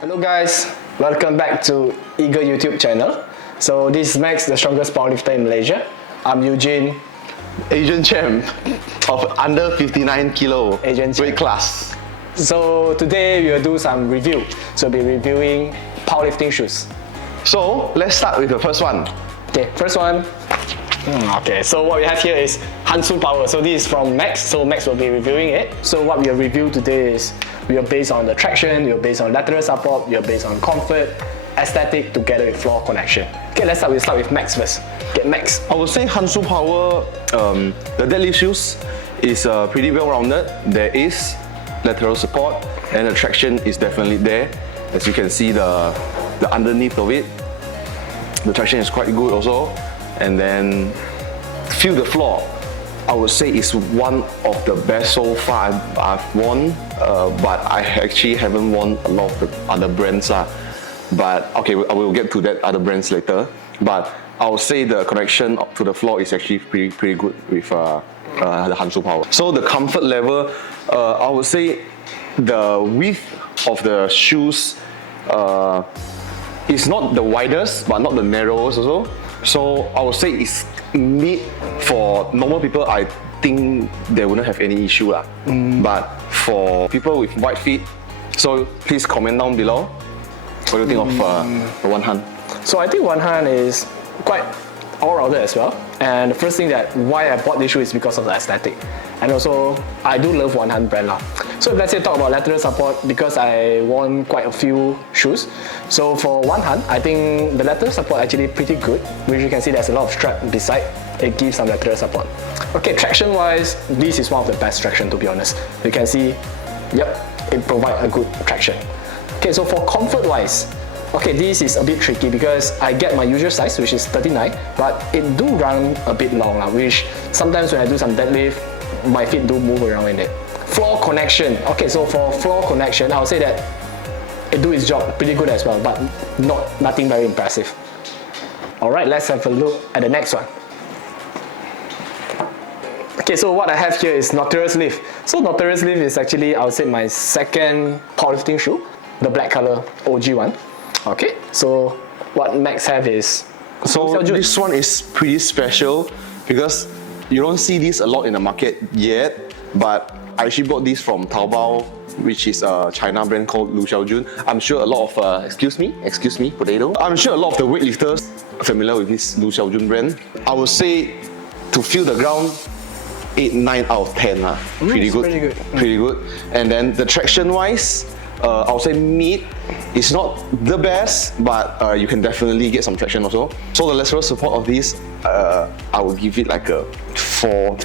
Hello guys, welcome back to Eagle YouTube channel. So this is Max, the strongest powerlifter in Malaysia. I'm Eugene, Asian champ of under 59 kilo Asian weight champ. class. So today we will do some review. So we'll be reviewing powerlifting shoes. So let's start with the first one. Okay, first one. Okay, so what we have here is Hanyu Power. So this is from Max, so Max will be reviewing it. So what we will review today is we are based on the traction, we are based on lateral support, we are based on comfort, aesthetic together with floor connection. Okay, let's start with Max first. Okay, Max. I would say Hanyu Power, the deadlift shoes is pretty well rounded. There is lateral support and the traction is definitely there. As you can see the underneath of it, the traction is quite good also. And then feel the floor. I would say it's one of the best so far I've worn, but I actually haven't worn a lot of the other brands. But okay, I will get to that other brands later. But I would say the connection to the floor is actually pretty good with the Hanyu Power. So the comfort level, I would say the width of the shoes is not the widest, but not the narrowest also. So I would say it's mid for normal people. I think they wouldn't have any issue lah. But for people with wide feet, so please comment down below. What do you think of the one hand? So I think one hand is quite all-rounded as well. And the first thing that why I bought this shoe is because of the aesthetic. And also, I do love one hand brand lah. So if let's say talk about lateral support, because I worn quite a few shoes. So for one hand, I think the lateral support actually pretty good, which you can see there's a lot of strap beside. It gives some lateral support. Okay, traction wise, this is one of the best traction to be honest. You can see, yep, it provides a good traction. Okay, so for comfort wise, okay, this is a bit tricky because I get my usual size, which is 39, but it do run a bit long, which sometimes when I do some deadlift, my feet do move around in it. Floor connection. Okay, so for floor connection, I would say that it do its job pretty good as well, but nothing very impressive. Alright, let's have a look at the next one. Okay, so what I have here is Notus Lift. So Notus Lift is actually, I would say, my second powerlifting shoe, the black color OG one. Okay, so what Max have is... So this one is pretty special because you don't see this a lot in the market yet, but I actually bought this from Taobao, which is a China brand called Lu Xiaojun. I'm sure a lot of, excuse me, potato. I'm sure a lot of the weightlifters are familiar with this Lu Xiaojun brand. I would say to feel the ground, 8, 9 out of 10. Pretty good. Pretty good. And then the traction wise, I would say mid. It's not the best, but you can definitely get some traction also. So the lateral support of this, I would give it like a 4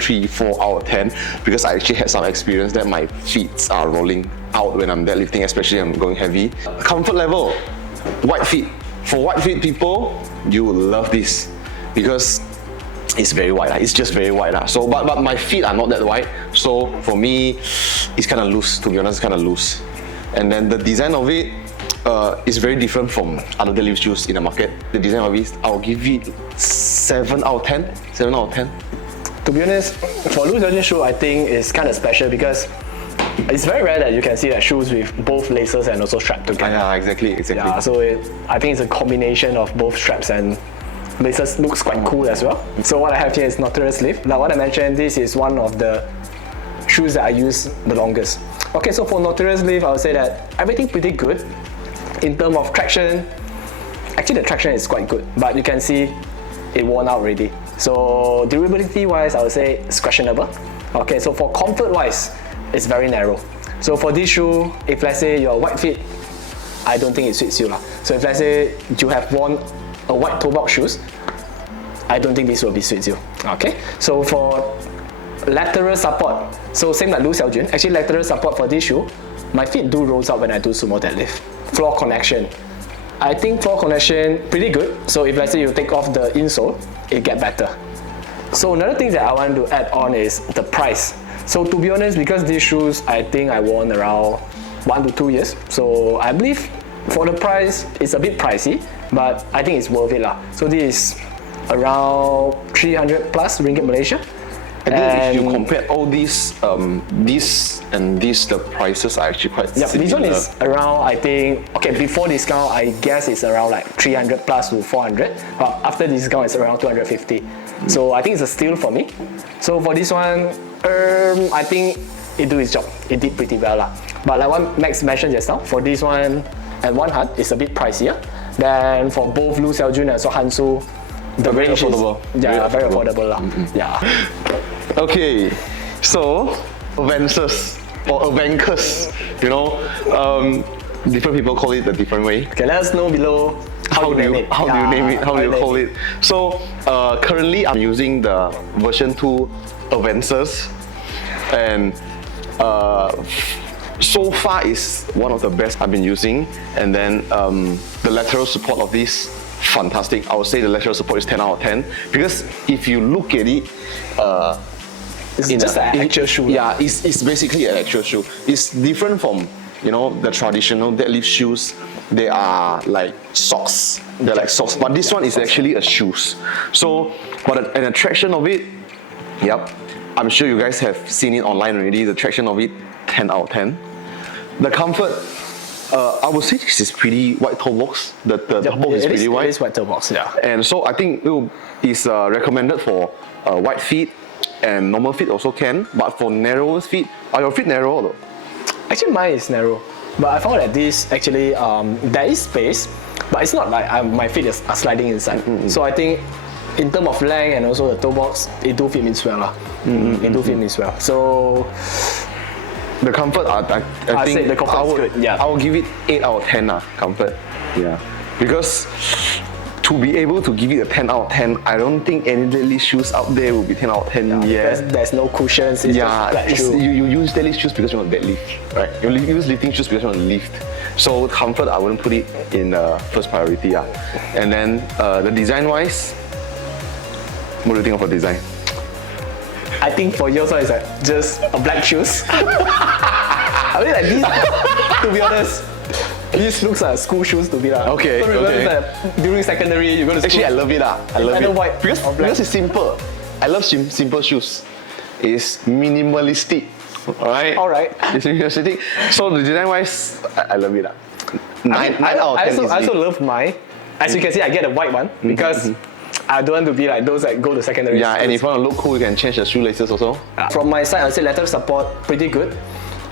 out of 10 because I actually had some experience that my feet are rolling out when I'm deadlifting, especially when I'm going heavy. Comfort level, wide feet. For wide feet people, you will love this because it's very wide. It's just very wide. So, but my feet are not that wide. So for me, it's kind of loose. To be honest, it's kind of loose. And then the design of it is very different from other deadlift shoes in the market. The design of it, I'll give it 7 out of 10. 7 out of 10. To be honest, for Lu Xiaojun shoe, I think it's kind of special because it's very rare that you can see that shoes with both laces and also strapped together. Yeah, exactly. Yeah, so I think it's a combination of both straps and laces. Looks quite cool as well. So what I have here is Notus Lift. Now what I mentioned, this is one of the shoes that I use the longest. Okay, so for Notus Lift, I would say that everything pretty good. In terms of traction, actually the traction is quite good, but you can see it worn out already. So durability wise, I would say it's questionable. Okay, so for comfort wise, it's very narrow. So for this shoe, if let's say you're wide feet, I don't think it suits you. So if let's say you have worn a wide toe box shoes, I don't think this will be suits you. Okay, so for lateral support, so same like Lu Xiaojun, actually lateral support for this shoe, my feet do rolls out when I do sumo deadlift. Floor connection, I think floor connection pretty good. So if let's say you take off the insole, it get better. So another thing that I want to add on is the price. So to be honest, because these shoes I think I worn around 1 to 2 years, so I believe for the price it's a bit pricey, but I think it's worth it lah. So this is around 300 plus ringgit Malaysia. I think if you compare all these, this and this, the prices are actually quite Yeah, similar. this one is around, I think, okay, before discount, I guess it's around like 300 plus to 400. But after discount, it's around 250. So I think it's a steal for me. So for this one, I think it do its job. It did pretty well lah. But like what Max mentioned just now, for this one, at 100, it's a bit pricier. Then for both Lu Xiaojun and also Hansu, the very range affordable. is very affordable lah. Yeah. Okay, so Avancus or Avancus, you know, different people call it a different way. Okay, let us know below how you name it. How do you name it? How do you call it? So currently I'm using the version 2 Avancus, and so far is one of the best I've been using. And then the lateral support of this, fantastic. I would say the lateral support is 10 out of 10 because if you look at it, it's just an actual shoe. Yeah, it's basically an actual shoe. It's different from, you know, the traditional deadlift shoes. They are like socks. They're like socks, but this one is actually a shoes. So, but an attraction of it, yep, I'm sure you guys have seen it online already. The traction of it, 10 out of 10. The comfort, I would say this is pretty wide toe box. The toe box is pretty wide. It is wide toe box, yeah. And so I think it is recommended for wide feet, and normal feet also can. But for narrow feet, are your feet narrow though? Actually, mine is narrow. But I found that this actually, there is space, but it's not like my feet are sliding inside. So I think in terms of length and also the toe box, it do fit me well lah. It do fit me well. So the comfort, I think the comfort is good. Yeah, I will give it 8 out of 10 comfort. Yeah, because to be able to give it a 10 out of 10, I don't think any deadlift shoes out there will be 10 out of 10 yet. Because there's no cushions. It's just flat shoe. You use deadlift shoes because you want to deadlift, right? You use lifting shoes because you want to lift. So comfort, I wouldn't put it in first priority. And then the design-wise, what do you think of the design? I think for yours it's like just a black shoes. I mean like these, to be honest, this looks like school shoes to be like. Okay, so remember that during secondary you're going to school. Actually, I love it. I love it. White because it's simple. I love simple shoes. It's minimalistic. Alright. It's minimalistic. So the design wise, I love it. 9 out of 10. I also love mine. As you can see, I get a white one because I don't want to be like those that go to secondary. Yeah, and if you want to look cool, you can change the shoelaces also. From my side, I would say lateral support pretty good.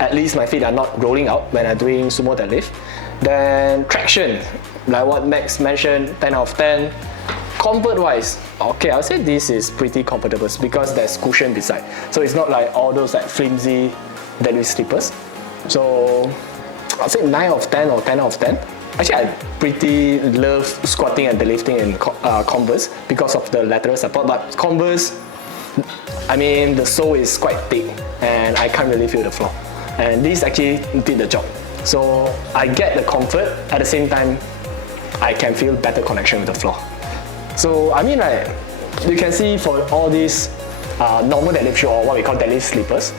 At least my feet are not rolling out when I'm doing sumo deadlift. Then traction, like what Max mentioned, 10 out of 10. Comfort wise, okay, I would say this is pretty comfortable because there's cushion beside. So it's not like all those like flimsy deadlift slippers. So I'll say 9 out of 10 or 10 out of 10. Actually, I pretty love squatting and deadlifting in Converse because of the lateral support. But Converse, I mean, the sole is quite thick and I can't really feel the floor. And this actually did the job. So I get the comfort, at the same time, I can feel better connection with the floor. So I mean, like, you can see for all these normal deadlift shoe or what we call deadlift slippers,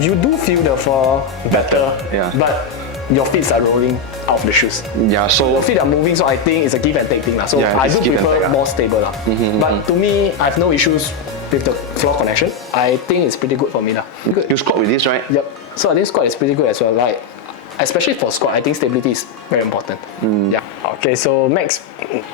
you do feel the floor better, but your feet are rolling out of the shoes. Yeah, so your feet are moving, so I think it's a give and take thing. So I do prefer more stable. But to me, I have no issues with the floor connection. I think it's pretty good for me. Good. You squat with this, right? Yep. So I think squat is pretty good as well. Like, especially for squat, I think stability is very important. Yeah. Okay, so Max,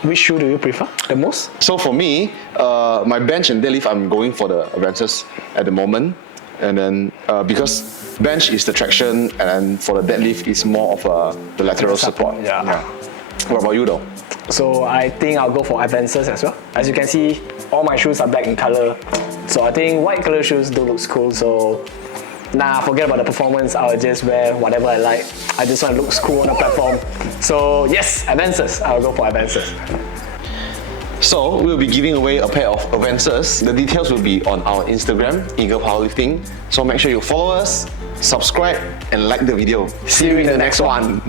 which shoe do you prefer the most? So for me, my bench and deadlift, I'm going for the Avancus at the moment. And then because bench is the traction, and for the deadlift is more of the lateral support. Yeah. What about you though? So I think I'll go for Avancus as well. As you can see, all my shoes are black in color. So I think white color shoes do look cool. So forget about the performance. I'll just wear whatever I like. I just want to look cool on the platform. So yes, Avancus. I'll go for Avancus. So we'll be giving away a pair of Avancus. The details will be on our Instagram, Eagle Powerlifting. So make sure you follow us, subscribe, and like the video. See you in the next one.